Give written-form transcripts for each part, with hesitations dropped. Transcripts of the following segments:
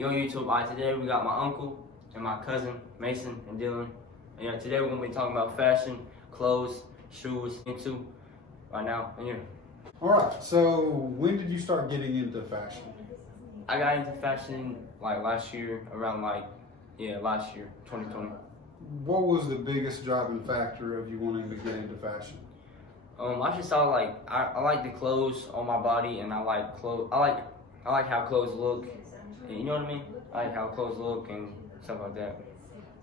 Yo YouTube. Alright, today we got my uncle and my cousin Mason and Dylan. And yeah, today we're gonna be talking about fashion, clothes, shoes, into right now. And yeah, All right. So when did you start getting into fashion? I got into fashion like last year, around last year, 2020. What was the biggest driving factor of you wanting to get into fashion? I just saw I like the clothes on my body, and I like clothes. I like how clothes look. You know what I mean? I like how clothes look and stuff like that.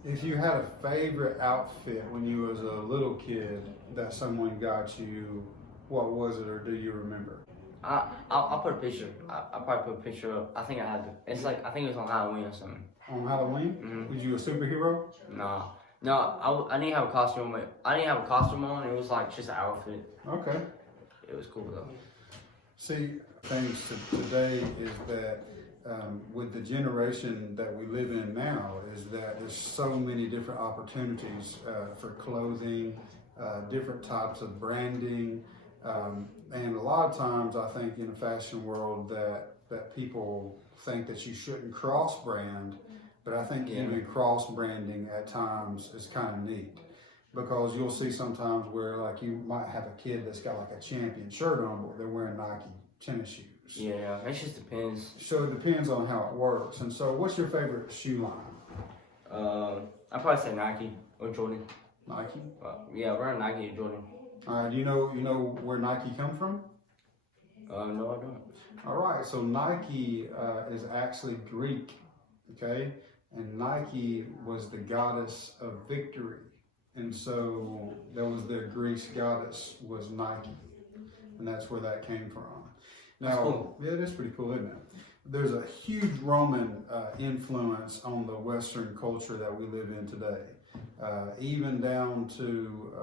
If you had a favorite outfit when you was a little kid that someone got you, what was it, or do you remember? I'll put a picture. I'll probably put a picture up. I think I had to. It's like, I think it was on Halloween or something. On Halloween? Mhm. Was you a superhero? Nah. No, I didn't have a costume. I didn't have a costume on. It was like just an outfit. Okay. It was cool though. See, things today is that with the generation that we live in now, is that there's so many different opportunities for clothing, different types of branding, and a lot of times I think in the fashion world that people think that you shouldn't cross brand, but I think even cross branding at times is kind of neat. Because you'll see sometimes where like you might have a kid that's got like a Champion shirt on, but they're wearing Nike tennis shoes. Yeah, it just depends. So it depends on how it works. And so what's your favorite shoe line? I'd probably say Nike or Jordan. Nike? Yeah, wearing Nike or Jordan. All right, you know where Nike come from? No, I don't. All right, so Nike is actually Greek, okay? And Nike was the goddess of victory. And so that was their Greek goddess was Nike. And that's where that came from. Now, That's cool. Yeah, it is pretty cool, isn't it? There's a huge Roman influence on the Western culture that we live in today. Even down to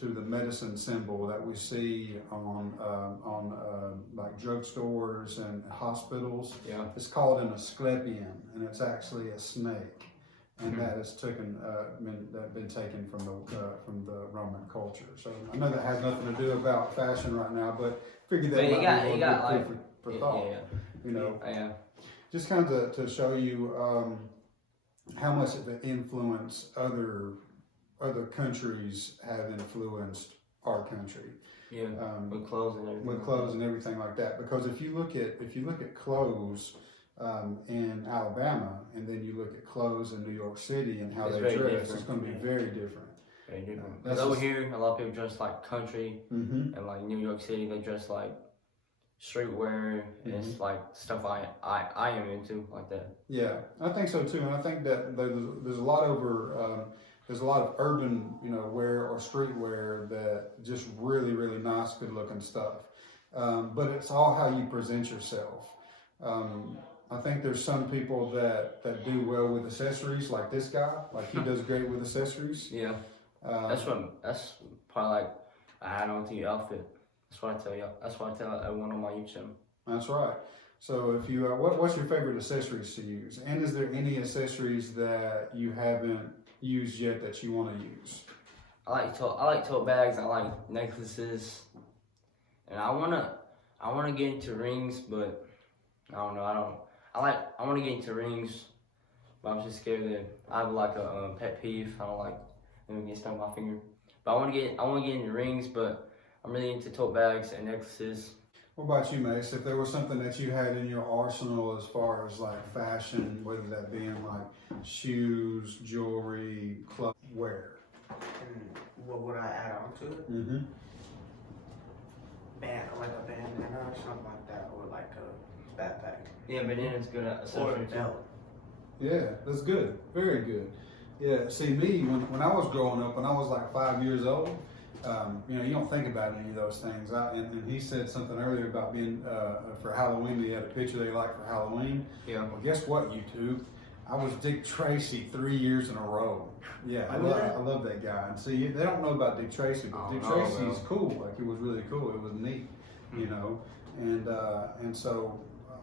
the medicine symbol that we see on like drugstores and hospitals. Yeah. It's called an asclepion, and it's actually a snake, and that has been taken from the Roman culture. So I know that has nothing to do about fashion right now, but figured that might be a little bit for thought. Yeah. You know, Yeah. just kind of to show you how much the influence other countries have influenced our country. Yeah. With clothes and everything. With clothes and everything like that. Because if you look at clothes in Alabama, and then you look at clothes in New York City and how It's they very dress, different. it's going to be very different. Very different. That's Because over just- here, a lot of people dress like country, Mm-hmm. and like New York City, they dress like streetwear. And it's like stuff I am into, like that. Yeah, I think so too, and I think that there's a lot of urban, wear or streetwear that just really, really nice, good looking stuff. But it's all how you present yourself. I think there's some people that do well with accessories, like this guy. Like he does great with accessories. Yeah. That's probably like I add on to your outfit. That's what I tell y'all. That's what I tell everyone on my YouTube channel. That's right. So if you, what's your favorite accessories to use? And is there any accessories that you haven't used yet that you want to use? I like tote bags. I like necklaces, and I wanna get into rings, but I don't know. I want to get into rings, but I'm just scared that I have like a pet peeve. I don't like them get stuck on my finger. But I want to get into rings, but I'm really into tote bags and necklaces. What about you, Mace? If there was something that you had in your arsenal as far as like fashion, whether that being like shoes, jewelry, clothes, wear? What would I add on to it? Mm-hmm. Like a bandana or something like that, or like a backpack. Yeah, but then it's good at Or a accessory too. belt. Yeah, that's good. Very good. Yeah, see me, when I was growing up, when I was like 5 years old, you don't think about any of those things. And he said something earlier about being, for Halloween, he had a picture they liked for Halloween. Yeah. Well, guess what, YouTube? I was Dick Tracy 3 years in a row. Yeah, I love that guy. And see, they don't know about Dick Tracy, but Dick Tracy's cool. Like, it was really cool. It was neat, And so,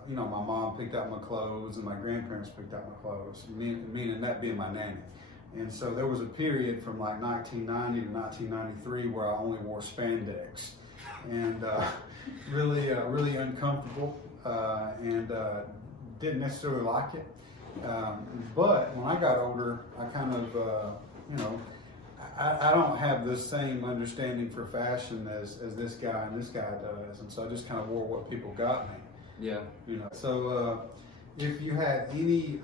my mom picked out my clothes and my grandparents picked out my clothes, meaning that being my nanny. And so there was a period from like 1990 to 1993 where I only wore spandex, and really uncomfortable. didn't necessarily like it. But when I got older, I kind of, you know, I don't have the same understanding for fashion as this guy and this guy does, and so I just kind of wore what people got me. Yeah. You know. So if you had any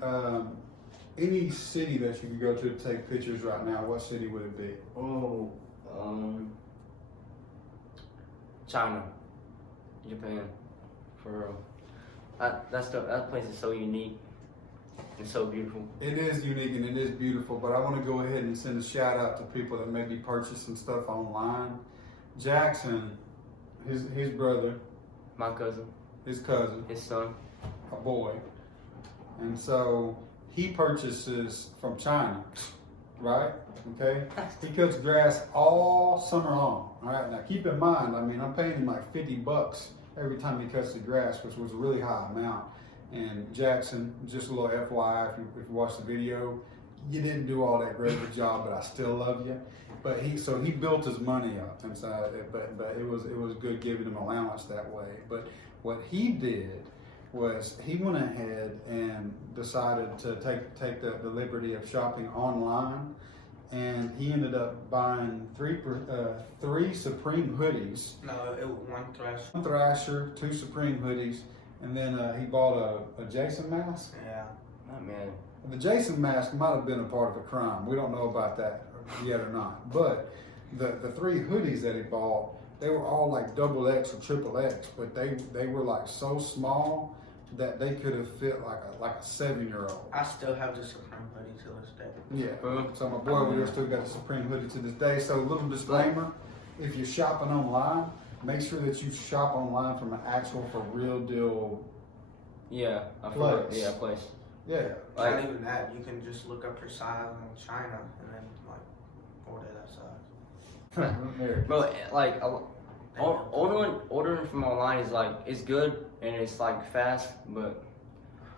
city that you could go to take pictures right now, what city would it be? Oh, China, Japan, for real. That place is so unique and so beautiful. It is unique and it is beautiful, but I want to go ahead and send a shout out to people that maybe purchase some stuff online. Jackson, his brother, My cousin, his cousin, his son. a boy, and so he purchases from China, right? Okay, he cuts grass all summer long. All right, now keep in mind, I mean, I'm paying him like $50 every time he cuts the grass, which was a really high amount. And Jackson, just a little FYI, if you watch the video, you didn't do all that great of a job, but I still love you. But he built his money up, and so but it was good giving him allowance that way. But what he did was he went ahead and decided to take the liberty of shopping online, and he ended up buying three Supreme hoodies. No, it was one Thrasher. One Thrasher, 2 Supreme hoodies, and then he bought a Jason mask. Yeah. Oh man. The Jason mask might have been a part of a crime. We don't know about that yet or not. But the 3 hoodies that he bought, they were all like XXX or XXX, but they were like so small that they could have fit like a 7-year-old. I still have the Supreme hoodie to this day. Yeah. So my boy over there still got the Supreme hoodie to this day. So little disclaimer, if you're shopping online, make sure that you shop online from an actual for real deal. Yeah. Place. Place. Yeah. Not Like, even that, you can just look up your size in China and then like order that size. There. bro, like ordering from online is like it's good and it's like fast, but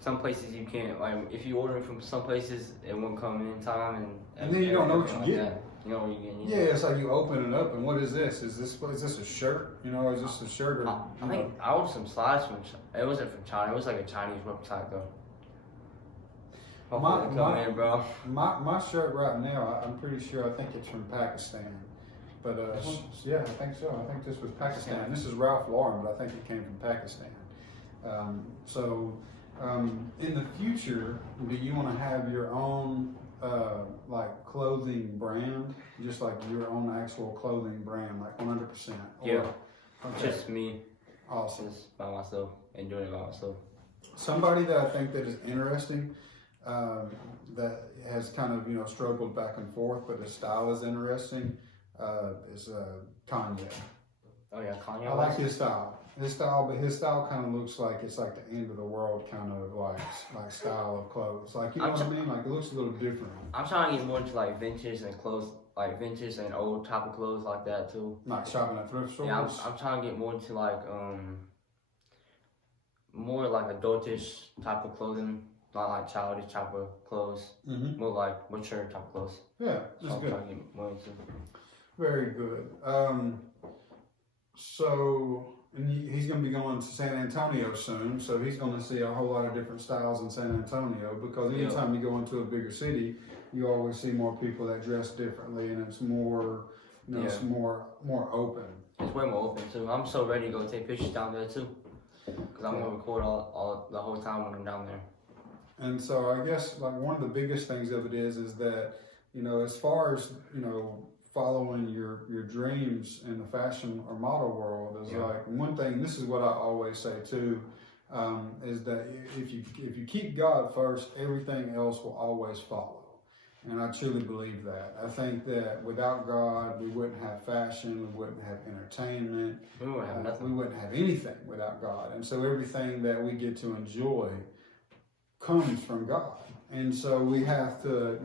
some places you can't. Like if you order from some places, it won't come in time, And then you don't know what everything you like get. that. You know what you're getting. Yeah, it's like you open it up, and what is this? Is this a shirt? You know, is this a shirt or? I think I ordered some slides from. It wasn't from China. It was like a Chinese website though. Hopefully they come in, bro. My shirt right now, I'm pretty sure. I think it's from Pakistan, but yeah, I think so. I think this was Pakistan. This is Ralph Lauren, but I think it came from Pakistan. In the future, do you want to have your own like clothing brand, just like your own actual clothing brand, like 100%? Yeah. Okay. Just me, Awesome. just by myself, and doing it by myself. Somebody that I think that is interesting, that has kind of struggled back and forth, but his style is interesting, is Kanye. Oh yeah, Kanye. I like his style. But his style kind of looks like it's like the end of the world kind of like style of clothes. Like you know what I mean? Like it looks a little different. I'm trying to get more into like vintage and clothes, like vintage and old type of clothes like that too. Like shopping at thrift stores. Yeah, I'm trying to get more into like more like adultish type of clothing, not like childish type of clothes. Mm-hmm. More like mature type of clothes. Yeah, So that's I'm good. trying to get more into. Very good. And he's going to be going to San Antonio soon, so he's going to see a whole lot of different styles in San Antonio, because anytime you go into a bigger city, you always see more people that dress differently, and it's more, it's more open. It's way more open too. I'm so ready to go take pictures down there too, because I'm gonna record all the whole time when I'm down there. And so I guess like one of the biggest things of it is that as far as following your dreams in the fashion or model world is like one thing. This is what I always say too, is that if you keep God first, everything else will always follow. And I truly believe that. I think that without God, we wouldn't have fashion, we wouldn't have entertainment, We wouldn't have nothing. we wouldn't have anything without God. And so everything that we get to enjoy comes from God. And so we have to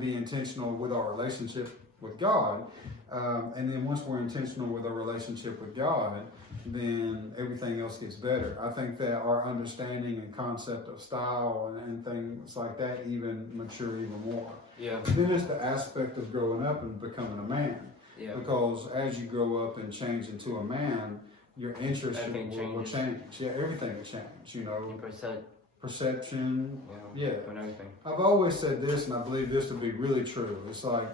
be intentional with our relationship with God, and then once we're intentional with our relationship with God, then everything else gets better. I think that our understanding and concept of style and things like that even mature even more. Yeah. Then it's the aspect of growing up and becoming a man. Yeah. Because as you grow up and change into a man, your interest Everything will change. Yeah, everything will change. 100%. perception. Yeah. Yeah. And everything. I've always said this, and I believe this to be really true. It's like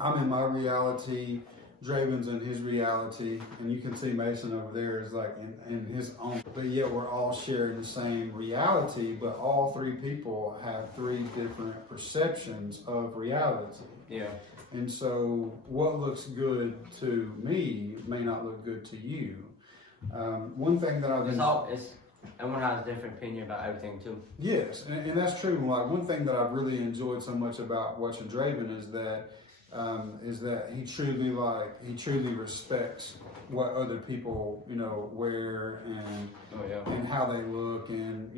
I'm in my reality, Draven's in his reality, and you can see Mason over there is like in his own. But yet we're all sharing the same reality, but all three people have three different perceptions of reality. Yeah. And so what looks good to me may not look good to you. One thing that I've Everyone has a different opinion about everything too. Yes, and that's true. Like one thing that I've really enjoyed so much about watching Draven is that he truly respects what other people wear and Oh yeah. and how they look, and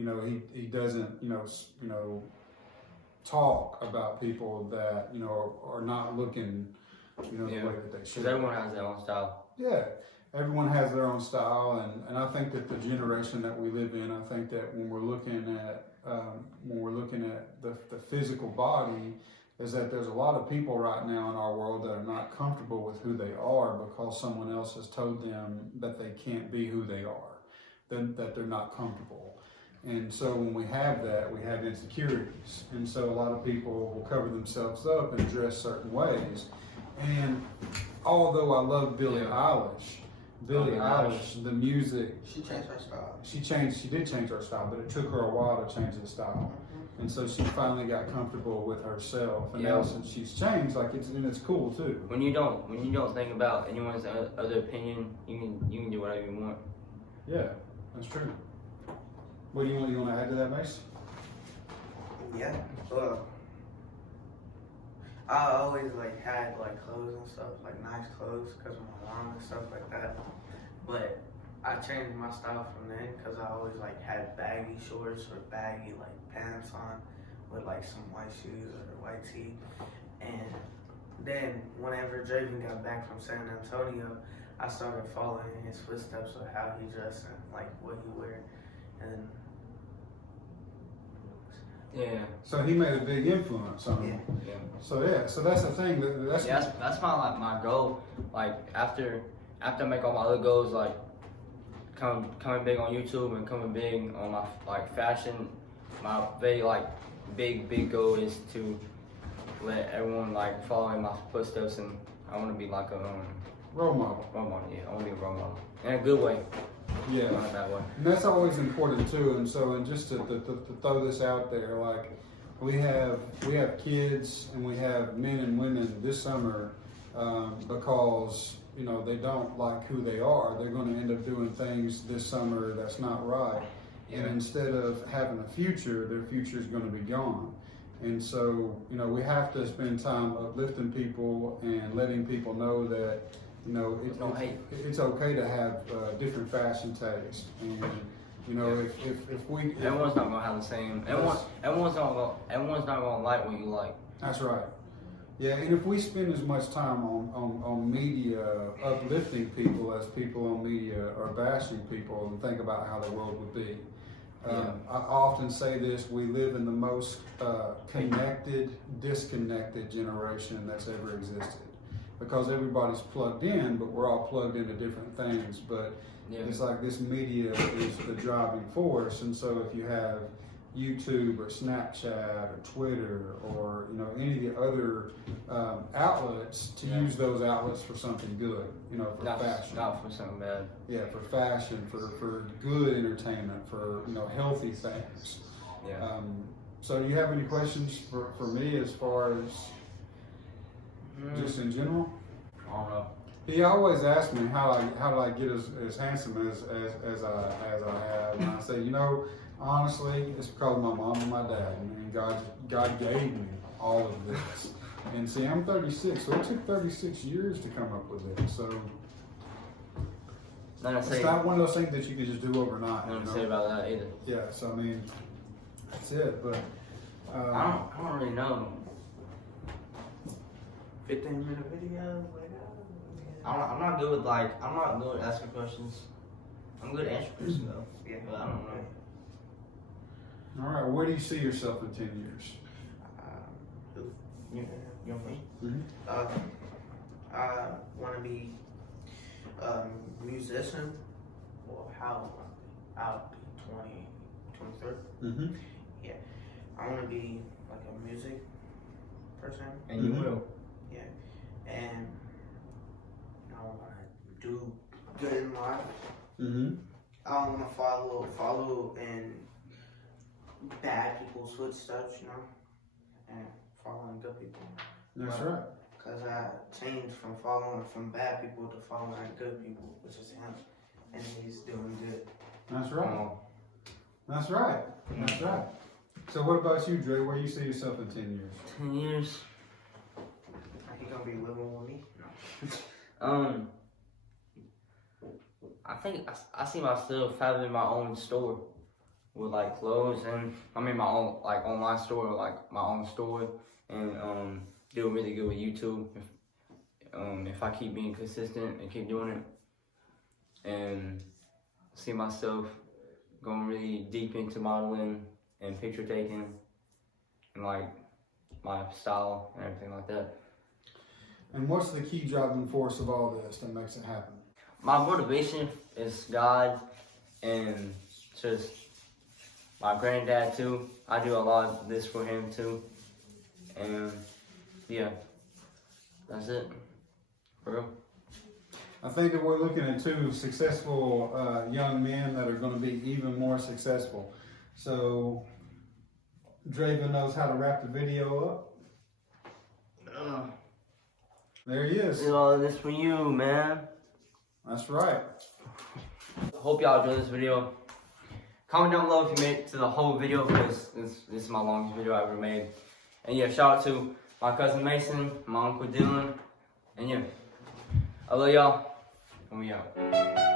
he doesn't talk about people that are not looking the way that they should. Because everyone has their own style. Yeah, everyone has their own style, and I think that the generation that we live in, I think that when we're looking at the physical body, is that there's a lot of people right now in our world that are not comfortable with who they are because someone else has told them that they can't be who they are, that they're not comfortable. And so when we have that, we have insecurities. And so a lot of people will cover themselves up and dress certain ways. And although I love Billie Eilish, the music, She changed her style. she did change her style, but it took her a while to change the style. And so she finally got comfortable with herself. And now since she's changed, it's cool too. When you don't think about anyone's other opinion, you can do whatever you want. Yeah, that's true. What do you want to add to that, Mace? Yeah. Well, I always had clothes and stuff, nice clothes, because of my mom and stuff like that. But I changed my style from then because I always had baggy shorts or baggy pants on with some white shoes or a white tee. And then whenever Draven got back from San Antonio, I started following in his footsteps of how he dressed and what he wear. And Yeah. So he made a big influence on you. Yeah. So that's the thing. That's my goal. After I make all my other goals, coming big on YouTube and coming big on my fashion, my very big goal is to let everyone follow in my footsteps, and I want to be a role model. role model. Yeah, I want to be a role model in a good way, Yeah. not a bad way. And that's always important too. And just to throw this out there, we have kids and we have men and women this summer because they don't like who they are. They're going to end up doing things this summer that's not right. Yeah. And instead of having a future, their future is going to be gone. And so we have to spend time uplifting people and letting people know that it's okay to have different fashion tastes, and if we Everyone's not gonna have the same. Everyone's not gonna like what you like. That's right. Yeah, and if we spend as much time on media uplifting people as people on media are bashing people, and think about how the world would be. I often say this: we live in the most connected, disconnected generation that's ever existed. Because everybody's plugged in, but we're all plugged into different things. But it's like this media is the driving force, and so if you have YouTube or Snapchat or Twitter or any of the other outlets, to use those outlets for something good, for fashion, not for something bad. Yeah, for fashion, for good entertainment, for healthy things. Yeah. So do you have any questions for me as far as just in general? I don't know. He always asks me how do I get as handsome as I have, and I say, honestly, it's because of my mom and my dad. I mean, God gave me all of this. And see, I'm 36, so it took 36 years to come up with it. So it's not one of those things that you can just do overnight. Nothing to say about that either. Yeah, so I mean, that's it. But I don't really know. 15-minute video. I'm not good with asking questions. I'm good at answering questions though. Yeah. But I don't know. all right, where do you see yourself in 10 years? You know me? I want to be a musician. Well, how I'll be 23rd. Mm-hmm. I want to be like a music person, And you Mhm. will. and I want to do good in life. Mm-hmm. I don't want to follow in bad people's footsteps, you know, and following good people. That's Right. right. Cause I changed from following from bad people to following good people, which is him, and he's doing good. That's right. Um, That's right. That's right. So what about you, Dre? Where you see yourself in 10 years? 10 years. He gonna be living with me. I think I see myself having my own store with like clothes and my own like online store, like my own store, and doing really good with YouTube. If I keep being consistent and keep doing it, and see myself going really deep into modeling and picture taking, and like my style and everything like that. And what's the key driving force of all this that makes it happen? My motivation is God and just my granddad too. I do a lot of this for him too. And yeah, that's it. For real. I think that we're looking at two successful young men that are going to be even more successful. So, Draven knows how to wrap the video up. There he is. This is all this for you, man. That's right. Hope y'all enjoyed this video. Comment down below if you made it to the whole video, because this is my longest video I ever made. And yeah, shout out to my cousin Mason, my uncle Dylan, and yeah, I love y'all, and we out.